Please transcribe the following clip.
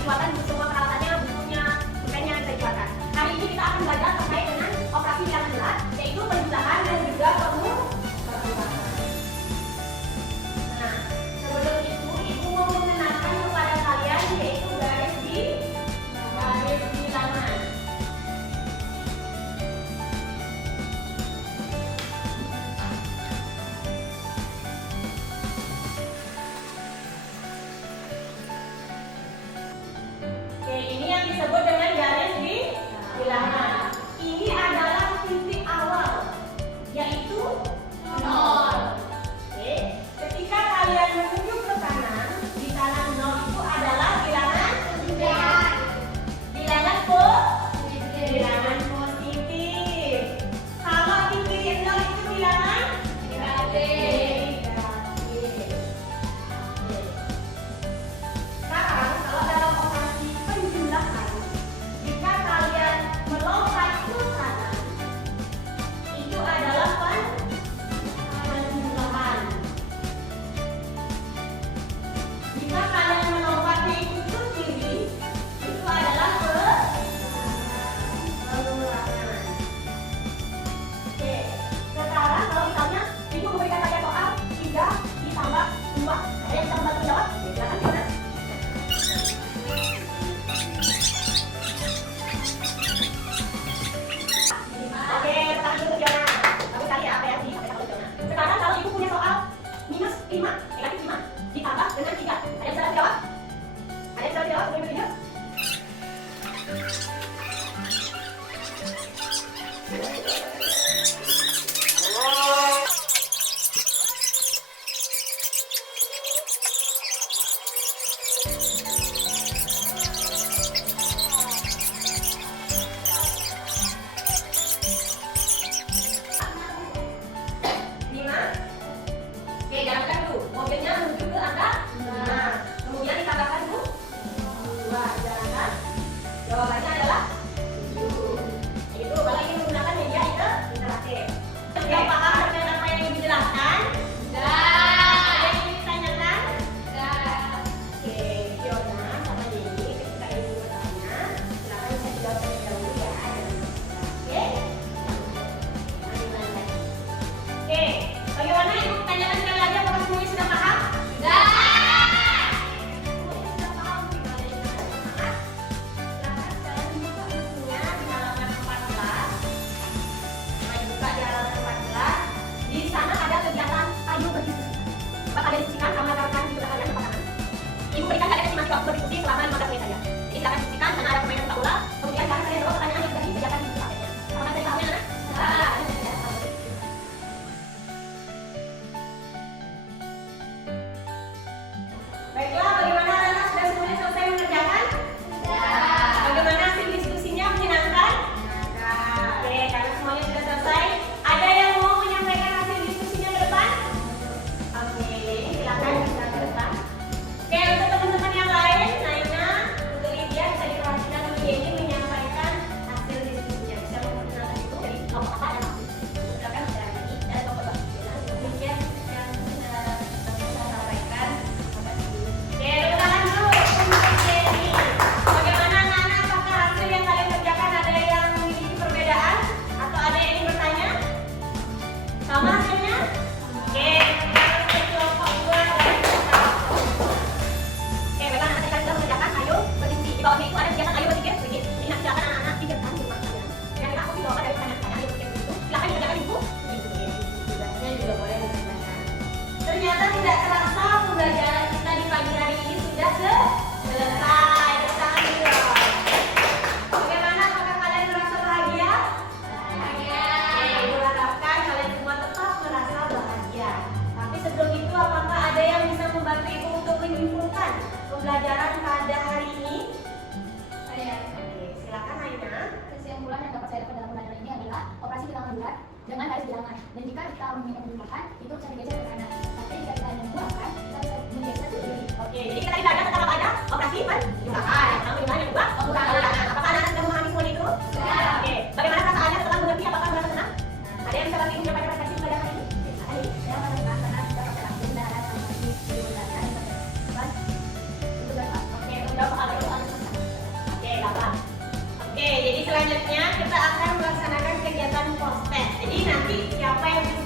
dikeluarkan semua peralatannya, bukunya, pulpennya bisa dikeluarkan. Hari ini kita akan belajar terkait dengan operasi bilangan bulat, yaitu penjumlahan dan juga pengurangan. Nah, sebelum itu Ibu mau mengenalkan kepada kalian yaitu garis bilangan. Oke, ini yang disebut dengan garis bilangan. Ini adalah titik awal, yaitu 0. Oke, ketika kalian menuju ke kanan, di kanan 0 itu adalah bilangan bilangan positif. Kalau titik 0 itu bilangan negatif. Sekarang kalau dalam operasi penjumlahan, jika kalian melompat ke kanan, itu adalah penjumlahan. Jika kalian melompatnya itu ke kiri, itu adalah pengurangan. Oke, sekarang kalau misalnya Ibu memberikan kalian soal 3 ditambah 2, ada yang bisa membantu jawab? Silakan gimana? Oke, pertama dulu Fiona. Bagus sekali ya, apa ya sih? Sekarang kalau Ibu punya soal minus 5, negatif 5 ditambah dengan 3, ada yang bisa jawab? Ada yang bisa jawab sebelum video? Oke, jalankan dulu. Mobilnya menuju ke angka 5. Kemudian ditambahkan dulu 2. Jalankan. Jawabannya adalah 7. Itu kalau ingin menggunakan media interaktif. Sudah paham dengan apa yang Ibu jelaskan? Ada yang ingin ditanyakan? Oke, Fiona sama Dewi, ketika Ibu bertanya, silakan bisa dijawab terlebih dahulu ya. Oke. Oke, bagaimana Ibu tanyakan sekali lagi apakah semuanya sudah paham? Sudah paham. Silakan sekarang dibuka bukunya di halaman 14. Nah, dibuka di halaman 14. Di sana ada kegiatan ayo berdiskusi. Coba kalian diskusikan sama rekan juga kalian tempat kanan. Ibu berikan kalian estimasi waktu berdiskusi selama 15 menit saja. Jadi silakan diskusikan, sana ada permainan bola. Kemudian kalian jawab pertanyaan yang tadi kerjakan di buku akhirnya. Apakah saya tahu ya, anak? Baiklah, bagaimana anak sudah semuanya selesai mengerjakan? Bagaimana hasil diskusinya, menyenangkan? Oke, karena semuanya sudah selesai, ada yang mau menyampaikan hasil diskusinya ke depan? Oke, silakan bisa ke depan. Oke, untuk teman-teman yang lain, Naina, untuk Lydia bisa diperhatikan Lydia ini menyampaikan hasil diskusinya. Bisa memperkenalkan itu dari kelompok apa dan apa? Silakan dari ini dan kelompok apa? Lydia yang bisa sampaikan. Oke, tepuk tangan dulu untuk Jenny. Bagaimana anak-anak, apakah hasil yang kalian kerjakan ada yang memiliki perbedaan? Atau ada yang ingin bertanya? Sama hasilnya? Oke, kita ke kelompok 2 dan kelompok 1. Oke, baiklah anak-anak kalian sudah mengerjakan, ayo berdiskusi. Di bawahnya itu ada kegiatan ayo berpikir. Jadi nanti silakan anak-anak pikirkan di rumah kalian. Kira-kira apa sih jawaban dari pertanyaan ayo berpikir itu? Silakan dikerjakan Ibu. Tugasnya juga boleh dikerjakan. Ternyata tidak terasa pembelajaran kita di pagi hari ini sudah selesai. Tangan dulu. Bagaimana? Apakah kalian merasa bahagia? Bahagia. Ibu harapkan kalian semua tetap merasa bahagia. Tapi sebelum itu, apakah ada yang bisa membantu Ibu untuk menyimpulkan pembelajaran pada hari ini? Saya. Oke, silakan Aina. Kesimpulan yang dapat saya dapat dalam pelajaran ini adalah operasi bilangan bulat dengan garis bilangan. Dan jika kita menginginkan menjumlahkan, itu bisa digeser ke kanan. Tapi jika kita ingin mengurangan, kita bisa menggeser ke kiri. Oke, jadi kita tadi belajar tentang apa aja? Operasi penjumlahan. Yang pertama penjumlahan, yang kedua pengurangan. Apakah anak-anak sudah memahami semua itu? Sudah. Oke, bagaimana perasaannya setelah mengerti? Apakah merasa senang? Ada yang bisa bantu Ibu menyampaikan refleksi pelajaran ini? Saya merasa senang karena sudah dapat dan ada informasi di pelajaran. Itu berapa? Oke, untuk jawab soal itu, dan prospek. Jadi nanti siapa yang bisa